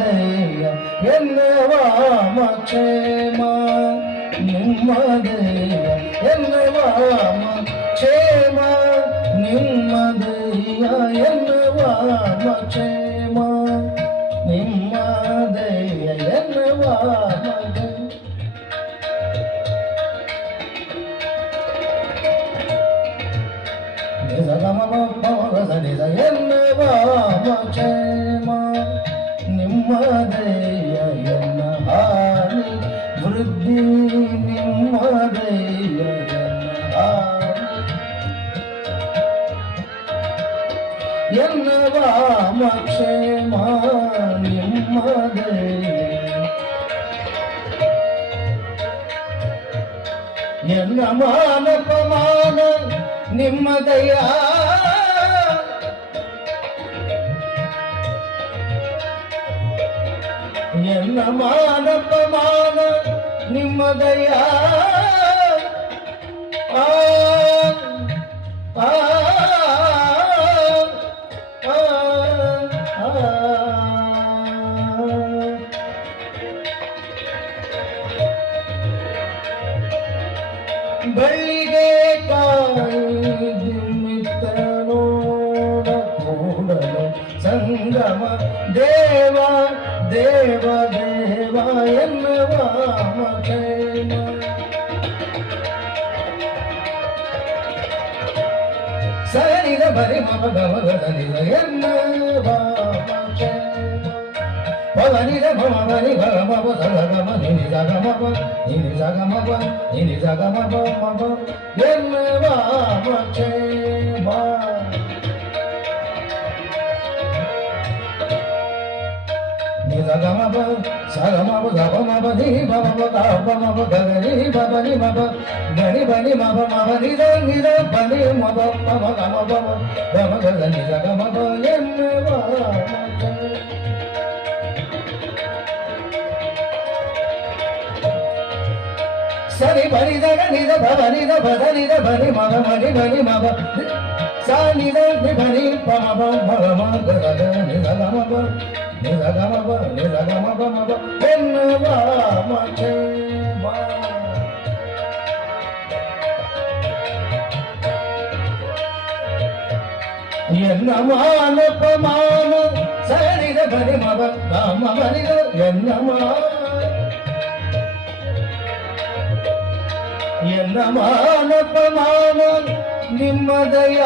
ನಿಮ್ಮದೆಯ ಎನ್ನುವ ಕ್ಷೇಮ ನಿಮ್ಮದೆಯ ಎನ್ನುವ ಕ್ಷೇಮ ನಿಮ್ಮದೆಯ ಎನ್ನುವ ಕ್ಷೇಮ ನಿಮ್ಮದೆಯ ಎನ್ನುವ ನಿಜ ಎನ್ನುವ ಕ್ಷೇಮ ನಿಮ್ಮದೆಯ ಎನ್ನ ಹಾನಿ ವೃದ್ಧಿ ನಿಮ್ಮದೆಯ ಎನ್ನ ಹಾನಿ ಎನ್ನುವ ಕ್ಷೇಮ ನಿಮ್ಮದೆಯ ಎನ್ನ ಮಾನಪಮಾನ ನಿಮ್ಮದೆಯ ಎನ್ನ ಮಾನಪಮಾನ ನಿಮ್ಮದೆಯ ಬಳ್ಳಿಗೆ ಕಾಯಿಮಿತ್ತ ನೋಡ ಕೂಡಲ ಸಂಗಮ ದೇವ ದೇವ ದೇವ ಎನ್ನುವ ಕ್ಷೇಮ ಸರಿದ ಬರಿ ಮಮ ಗಮಗನಿದ ಎನ್ನುವ ಕ್ಷೇಮ ಪವನಿದ ಮಮ ಬರಿ ಭಗಮ ಸಗಮ ನಿನಿ ಜಗಮ ನಿನಿ ಜಗಮ ನಿನಿ ಜಗಮ ಮಮ ಎನ್ನುವ ಕ್ಷೇಮ ನಿಜಗಮ ಸಗಮ ಗಮ ನಿ ಭವ ಗಮ ಗಗನಿ ಬನಿ ಮಬ ಗಣಿ ಬನಿ ಮಬ ಮಬ ನಿದ ನಿದ ಬನಿ ಮಬ ಮಮ ಗಮ ಬಮ ಗಮ ಗಗ ನಿಜ ಗಮ ಎನ್ನುವ ಸರಿ ಬನಿ ದಗ ನಿದ ಭವನಿ ದ ಭದ ನಿದ ಬನಿ ಮಬ ಮನಿ ಬನಿ ಮಬ ಸಾ ನಿದ ನಿ ಬನಿ ಪಮ ಭಗಮ ಗಗ ನಿಜ ಗಮ ನಿಜ ಗಮ ನಿಜ ಗಮ ಮಬ ಎನ್ನುವ ಕ್ಷೇಮ ಎನ್ನ ಮಾನಪಮಾನ ಸರಿದ ಬನಿ ಮಬ ಗಮ ಬನಿದ ಎನ್ನ ಮಾನಪಮಾನ ನಿಮ್ಮದೆಯ